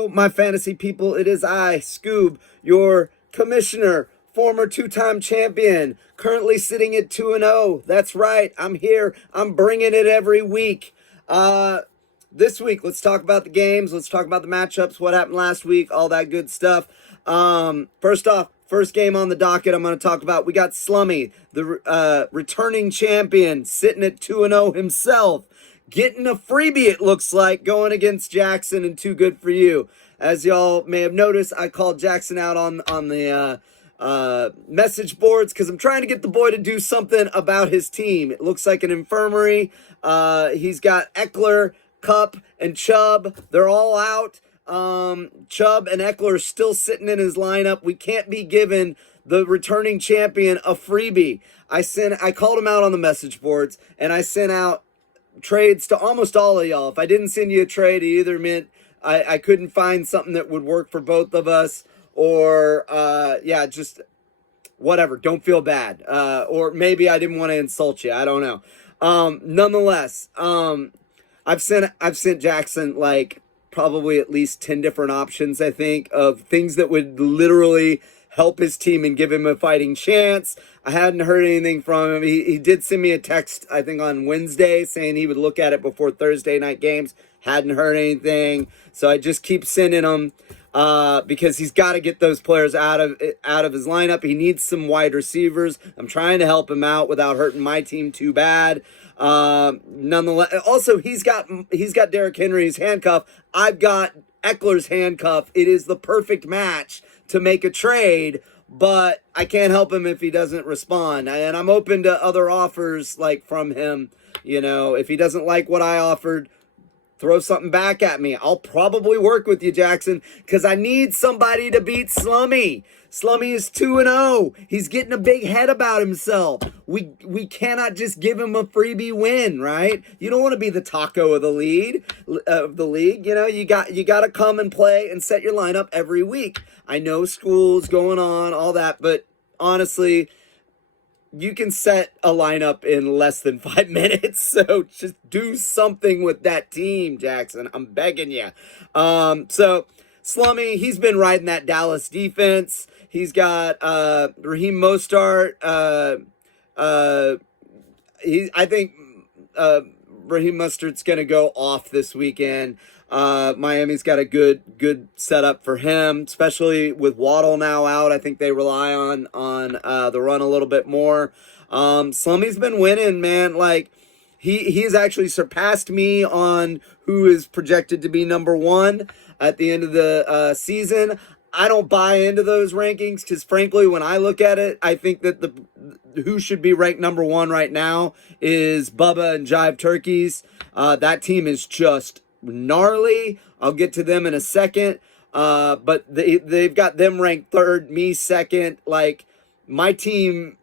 Hello, my fantasy people. It is I, Scoob, your commissioner, former two-time champion, currently sitting at 2-0. That's right. I'm here. I'm bringing it every week. This week, let's talk about the games. Let's talk about the matchups, what happened last week, all that good stuff. First off, first game on the docket I'm going to talk about. We got Slummy, the returning champion, sitting at 2-0 himself. Getting a freebie, it looks like, going against Jackson and Too Good For You. As y'all may have noticed, I called Jackson out on the message boards because I'm trying to get the boy to do something about his team. It looks like an infirmary. He's got Eckler, Cup, and Chubb. They're all out. Chubb and Eckler are still sitting in his lineup. We can't be giving the returning champion a freebie. I called him out on the message boards, and I sent out trades to almost all of y'all. If I didn't send you a trade, it either meant I couldn't find something that would work for both of us, or yeah, just whatever. Don't feel bad. Or maybe I didn't want to insult you. I don't know. Nonetheless, I've sent Jackson like probably at least 10 different options, I think, of things that would literally help his team and give him a fighting chance. I hadn't heard anything from him. He did send me a text, I think, on Wednesday saying he would look at it before Thursday night games. Hadn't heard anything. So I just keep sending him because he's got to get those players out of his lineup. He needs some wide receivers. I'm trying to help him out without hurting my team too bad. Nonetheless, also he's got Derrick Henry's handcuff. I've got Eckler's handcuff. It is the perfect match to make a trade, but I can't help him if he doesn't respond. And I'm open to other offers like from him. You know, if he doesn't like what I offered, throw something back at me. I'll probably work with you, Jackson, because I need somebody to beat Slummy. Slummy is 2-0. He's getting a big head about himself. We cannot just give him a freebie win, right? You don't want to be the taco of the league. You know, you got to come and play and set your lineup every week. I know school's going on, all that, but honestly, you can set a lineup in less than 5 minutes. So just do something with that team, Jackson. I'm begging you. So Slummy, he's been riding that Dallas defense. He's got Raheem Mostart. I think Raheem Mostert's going to go off this weekend. Miami's got a good setup for him, especially with Waddle now out. I think they rely on the run a little bit more. Slummy's been winning, man. Like he's actually surpassed me on who is projected to be number one at the end of the season. I don't buy into those rankings because, frankly, when I look at it, I think that who should be ranked number one right now is Bubba and Jive Turkeys. That team is just gnarly. I'll get to them in a second. But they've got them ranked third, me second. Like, my team,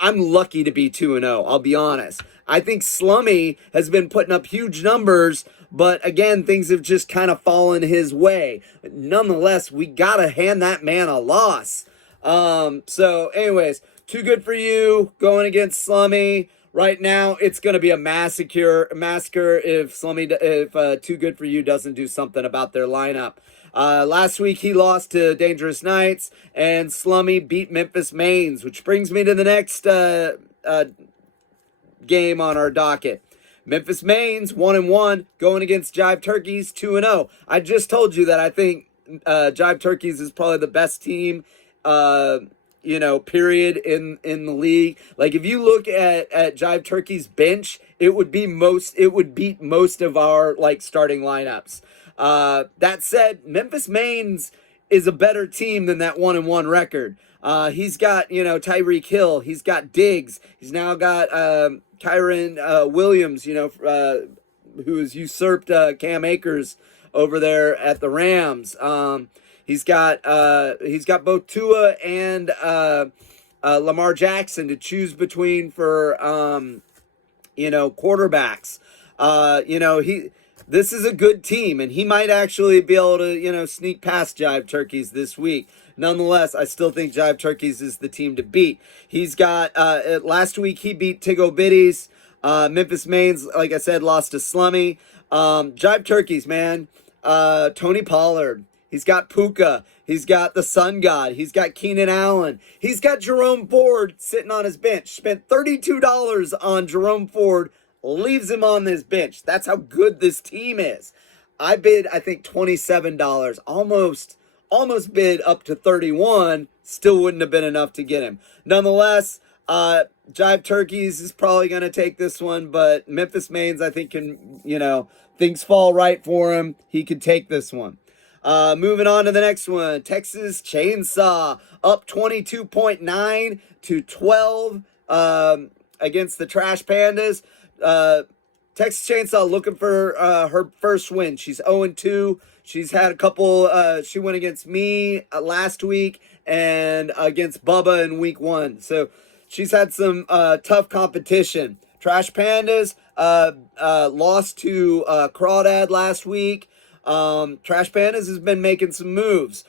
I'm lucky to be 2-0, I'll be honest. I think Slummy has been putting up huge numbers, but again, things have just kind of fallen his way. Nonetheless, we got to hand that man a loss. So anyways, Too Good For You going against Slummy. Right now, it's going to be a massacre if Too Good For You doesn't do something about their lineup. Last week, he lost to Dangerous Knights, and Slummy beat Memphis Mains, which brings me to the next game on our docket. Memphis Mains, 1-1, going against Jive Turkeys, 2-0. I just told you that I think Jive Turkeys is probably the best team, period, in the league. Like, if you look at Jive Turkey's bench, it would beat most of our, like, starting lineups. That said, Memphis Mains is a better team than that 1-1 record. He's got, Tyreek Hill. He's got Diggs. He's now got Kyron Williams, who has usurped Cam Akers over there at the Rams. He's got both Tua and Lamar Jackson to choose between for quarterbacks. This is a good team, and he might actually be able to, sneak past Jive Turkeys this week. Nonetheless, I still think Jive Turkeys is the team to beat. He's got, last week he beat Tiggo Bitties. Memphis Mains, like I said, lost to Slummy. Jive Turkeys, man. Tony Pollard. He's got Puka. He's got the Sun God. He's got Keenan Allen. He's got Jerome Ford sitting on his bench. Spent $32 on Jerome Ford. Leaves him on this bench. That's how good this team is. I bid, I think, $27. Almost bid up to 31. Still wouldn't have been enough to get him. Nonetheless, Jive Turkeys is probably going to take this one, but Memphis Mains, I think, can, things fall right for him. He could take this one. Moving on to the next one. Texas Chainsaw up 22.9 to 12 against the Trash Pandas. Texas Chainsaw looking for her first win. She's 0-2. She's had a couple. She went against me last week and against Bubba in week 1. So she's had some tough competition. Trash Pandas lost to Crawdad last week. Trash Pandas has been making some moves.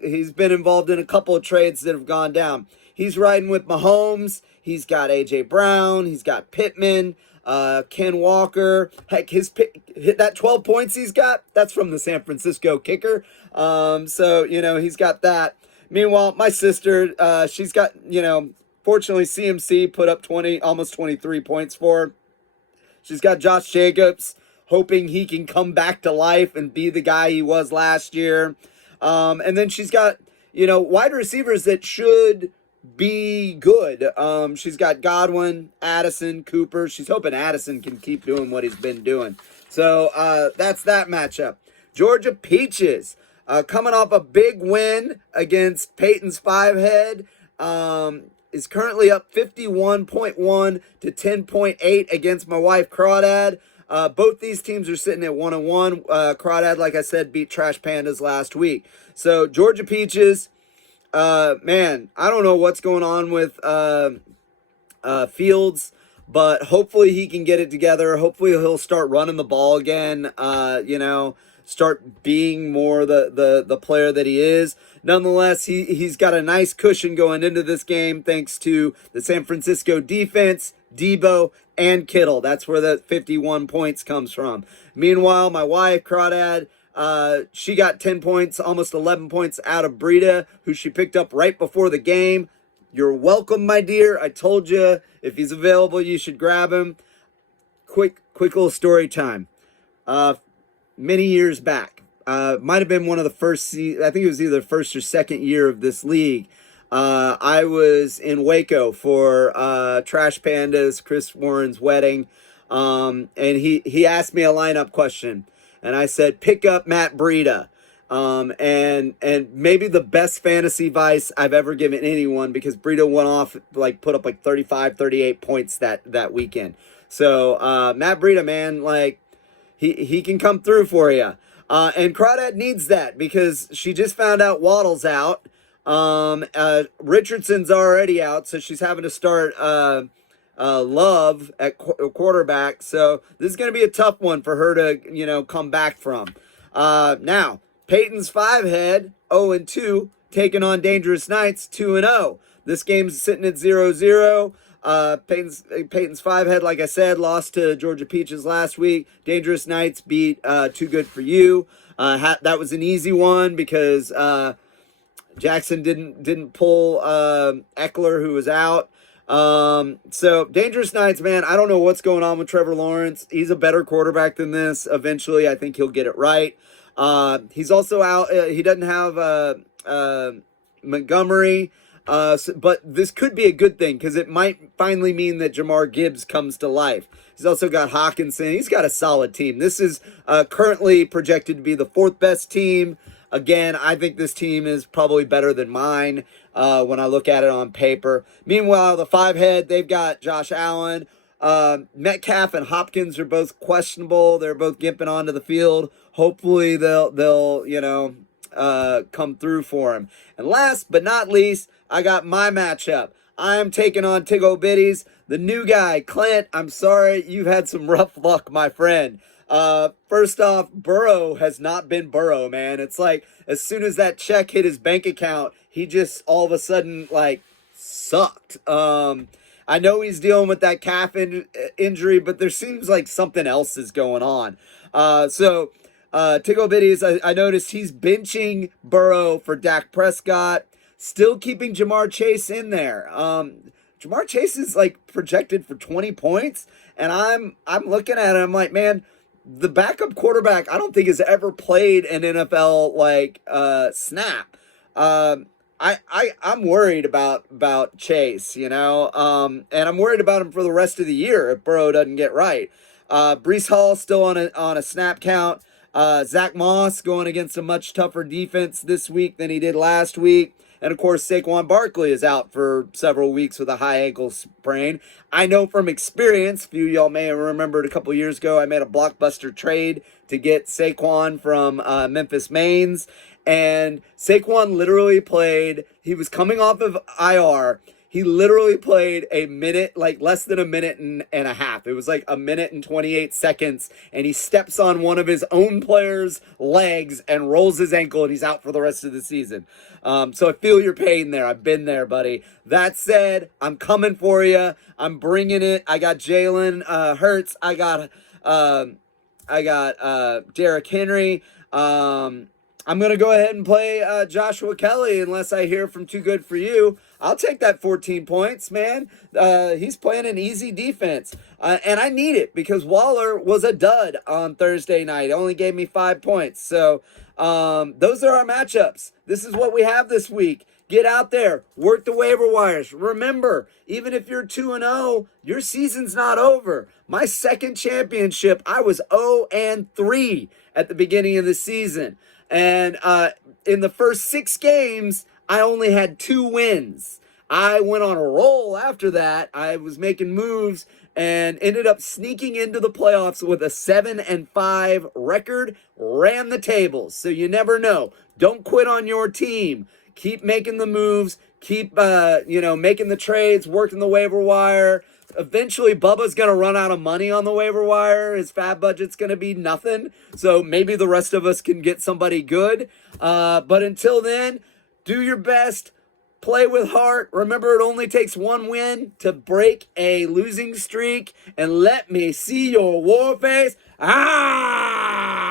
He's been involved in a couple of trades that have gone down. He's riding with Mahomes. He's got A.J. Brown. He's got Pittman. Ken Walker. Heck, hit that 12 points he's got, that's from the San Francisco kicker. So, he's got that. Meanwhile, my sister, she's got, fortunately CMC put up almost 23 points for her. She's got Josh Jacobs, hoping he can come back to life and be the guy he was last year. And then she's got, wide receivers that should be good. She's got Godwin, Addison, Cooper. She's hoping Addison can keep doing what he's been doing. So that's that matchup. Georgia Peaches coming off a big win against Peyton's Five Head. Is currently up 51.1 to 10.8 against my wife Crawdad. Both these teams are sitting at 1-1. Crawdad, like I said, beat Trash Pandas last week. So Georgia Peaches, man, I don't know what's going on with Fields, but hopefully he can get it together. Hopefully he'll start running the ball again. Start being more the player that he is. Nonetheless, he's got a nice cushion going into this game thanks to the San Francisco defense, Debo, and Kittle. That's where the 51 points comes from. Meanwhile, my wife, Crawdad, she got 10 points, almost 11 points out of Brita, who she picked up right before the game. You're welcome, my dear. I told you, if he's available, you should grab him. Quick little story time. Many years back, might have been one of the first, I think it was either the first or second year of this league. I was in Waco for Trash Pandas, Chris Warren's wedding, and he asked me a lineup question, and I said, pick up Matt Breida. And maybe the best fantasy advice I've ever given anyone, because Breida went off, put up 35, 38 points that weekend. So Matt Breida, man, he can come through for you. And Crawdad needs that because she just found out Waddle's out. Richardson's already out, so she's having to start Love at quarterback. So this is going to be a tough one for her to, come back from. Now, Peyton's Five Head, 0-2, taking on Dangerous Knights, 2-0. This game's sitting at 0-0. Peyton's Five Head, like I said, lost to Georgia Peaches last week. Dangerous Knights beat Too Good For You. That was an easy one because Jackson didn't pull Eckler, who was out. So Dangerous Knights, man, I don't know what's going on with Trevor Lawrence. He's a better quarterback than this. Eventually, I think he'll get it right. He's also out. He doesn't have Montgomery. But this could be a good thing because it might finally mean that Jamar Gibbs comes to life. He's also got Hawkinson. He's got a solid team. This is currently projected to be the 4th best team. Again, I think this team is probably better than mine when I look at it on paper. Meanwhile, the Five Head, they've got Josh Allen. Metcalf and Hopkins are both questionable. They're both gimping onto the field. Hopefully they'll come through for him. And last but not least, I got my matchup. I am taking on Tiggo Bitties, the new guy. Clint, I'm sorry, you've had some rough luck, my friend. First off, Burrow has not been Burrow, man. It's like as soon as that check hit his bank account, he just all of a sudden sucked. I know he's dealing with that calf injury, but there seems like something else is going on. So Tickle Bitties, I noticed he's benching Burrow for Dak Prescott, still keeping Jamar Chase in there. Jamar Chase is like projected for 20 points, and I'm looking at it, I'm like, man, the backup quarterback I don't think has ever played an NFL like snap. I'm worried about Chase, you know, and I'm worried about him for the rest of the year if Burrow doesn't get right. Brees Hall still on a snap count. Zach Moss going against a much tougher defense this week than he did last week. And of course, Saquon Barkley is out for several weeks with a high ankle sprain. I know from experience, a few of y'all may have remembered a couple years ago, I made a blockbuster trade to get Saquon from Memphis Mains. And Saquon literally played, he was coming off of IR. He literally played a minute, like less than a minute and a half. It was like a minute and 28 seconds. And he steps on one of his own player's legs and rolls his ankle, and he's out for the rest of the season. So I feel your pain there. I've been there, buddy. That said, I'm coming for you. I'm bringing it. I got Jalen Hurts. I got Derrick Henry. I'm going to go ahead and play Joshua Kelly unless I hear from Too Good For You. I'll take that 14 points, man. He's playing an easy defense. And I need it because Waller was a dud on Thursday night. He only gave me 5 points. So those are our matchups. This is what we have this week. Get out there, work the waiver wires. Remember, even if you're 2-0, your season's not over. My second championship, I was 0-3 at the beginning of the season. And in the first 6 games, I only had 2 wins. I went on a roll after that. I was making moves and ended up sneaking into the playoffs with a 7-5 record, ran the tables. So you never know. Don't quit on your team. Keep making the moves. Keep, making the trades, working the waiver wire. Eventually, Bubba's going to run out of money on the waiver wire. His fab budget's going to be nothing. So maybe the rest of us can get somebody good. But until then, do your best. Play with heart. Remember, it only takes 1 win to break a losing streak. And let me see your war face. Ah!